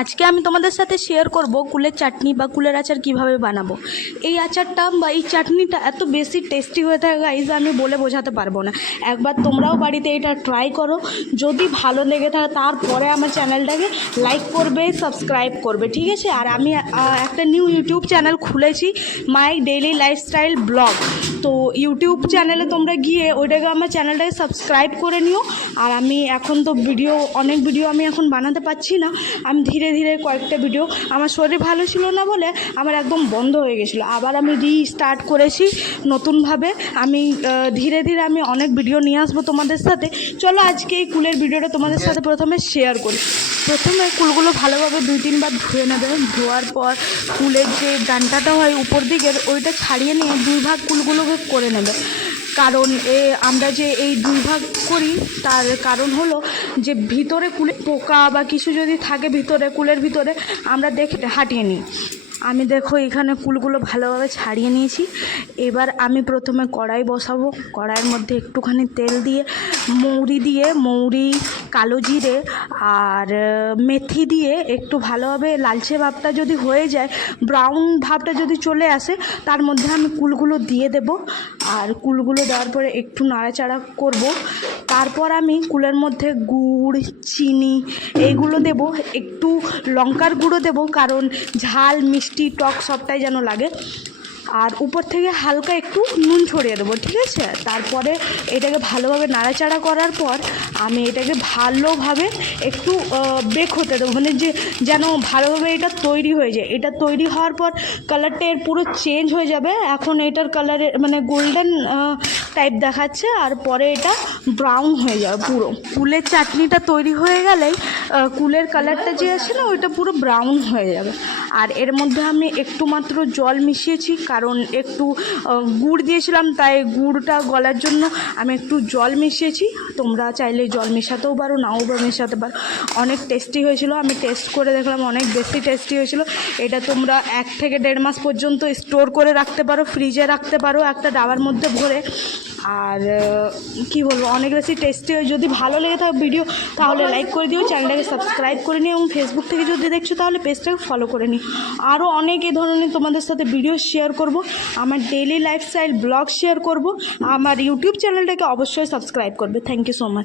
আজকে আমি তোমাদের সাথে শেয়ার করব কুলের চাটনি বা কুলের আচার কিভাবে বানাবো। এই আচারটা বা এই চাটনিটা এত বেশি টেস্টি হয়ে থাকে গাইজ, আমি বলে বোঝাতে পারবো না। একবার তোমরাও বাড়িতে এটা ট্রাই করো, যদি ভালো লেগে থাকে তারপরে আমার চ্যানেলটাকে লাইক করবে, সাবস্ক্রাইব করবে, ঠিক আছে? আর আমি একটা নিউ ইউটিউব চ্যানেল খুলেছি, মাই ডেইলি লাইফস্টাইল ব্লগ। তো ইউটিউব চ্যানেলে তোমরা গিয়ে ওইটাকে আমার চ্যানেলটাকে সাবস্ক্রাইব করে নিও। আর আমি এখন তো অনেক ভিডিও আমি এখন বানাতে পারছি না। আমি ধীরে ধীরে কয়েকটা ভিডিও, আমার শরীর ভালো ছিল না বলে আমার একদম বন্ধ হয়ে গেছিলো, আবার আমি রিস্টার্ট করেছি নতুনভাবে। আমি ধীরে ধীরে আমি অনেক ভিডিও নিয়ে আসবো তোমাদের সাথে। চলো আজকে এই কুলের ভিডিওটা তোমাদের সাথে প্রথমে শেয়ার করি। প্রথমে কুলগুলো ভালোভাবে 2-3 বার ধুয়ে নেবে। ধোয়ার পর কুলের যে ডান্টাটা হয় উপর দিকের, ওইটা ছাড়িয়ে নিয়ে 2 ভাগ কুলগুলোকে করে নেবে। কারণ আমরা যে এই 2 ভাগ করি তার কারণ হলো যে ভিতরে কুলে পোকা বা কিছু যদি থাকে ভিতরে, কুলের ভিতরে আমরা দেখে হাঁটিয়ে নিই। আমি দেখো এখানে কুলগুলো ভালোভাবে ছাড়িয়ে নিয়েছি। এবার আমি প্রথমে কড়াই বসাবো। কড়াইয়ের মধ্যে একটুখানি তেল দিয়ে মৌরি, কালো জিরে আর মেথি দিয়ে একটু ভালোভাবে লালচে ভাবটা যদি হয়ে যায়, ব্রাউন ভাবটা যদি চলে আসে, তার মধ্যে আমি কুলগুলো দিয়ে দেব। আর কুলগুলো দেওয়ার পরে একটু নাড়াচাড়া করব। তারপর আমি কুলের মধ্যে গুড়, চিনি এইগুলো দেব, একটু লঙ্কার গুঁড়ো দেব, কারণ ঝাল, মিষ্টি, টক সবটাই যেন লাগে। আর উপর থেকে হালকা একটু নুন ছড়িয়ে দেবো, ঠিক আছে? তারপরে এটাকে ভালোভাবে নাড়াচাড়া করার পর আমি এটাকে ভালোভাবে একটু বেক হতে দেবো, মানে যেন ভালোভাবে এটা তৈরি হয়ে যায়। এটা তৈরি হওয়ার পর কালারটা এর পুরো চেঞ্জ হয়ে যাবে। এখন এটার কালারে মানে গোল্ডেন টাইপ দেখাচ্ছে, আর পরে এটা ব্রাউন হয়ে যাবে পুরো। কুলের চাটনিটা তৈরি হয়ে গেলেই কুলের কালারটা যে আছে না, ওইটা পুরো ব্রাউন হয়ে যাবে। আর এর মধ্যে আমি একটু মাত্র জল মিশিয়েছি, কারণ একটু গুড় দিয়েছিলাম, তাই গুড়টা গলার জন্য আমি একটু জল মিশিয়েছি। তোমরা চাইলে জল মেশাতেও পারো, নাও বা মেশাতে পারো। অনেক টেস্টি হয়েছিল, আমি টেস্ট করে দেখলাম অনেক বেশি টেস্টি হয়েছিল। এটা তোমরা 1 থেকে 1.5 মাস পর্যন্ত স্টোর করে রাখতে পারো, ফ্রিজে রাখতে পারো একটা ডাবার মধ্যে ভরে। আর কি বলবো, অনেক বেশি টেস্টি হয়। যদি ভালো লেগে থাকে ভিডিও তাহলে লাইক করে দিও, চ্যানেলটাকে সাবস্ক্রাইব করে নিও, এবং ফেসবুক থেকে যদি দেখছো তাহলে পেজটাকে ফলো করে নিও। আরও অনেক এই ধরনের তোমাদের সাথে ভিডিও শেয়ার করব, আমার ডেইলি লাইফস্টাইল ব্লগ শেয়ার করব। আমার ইউটিউব চ্যানেলটাকে অবশ্যই সাবস্ক্রাইব করবে। Thank you so much.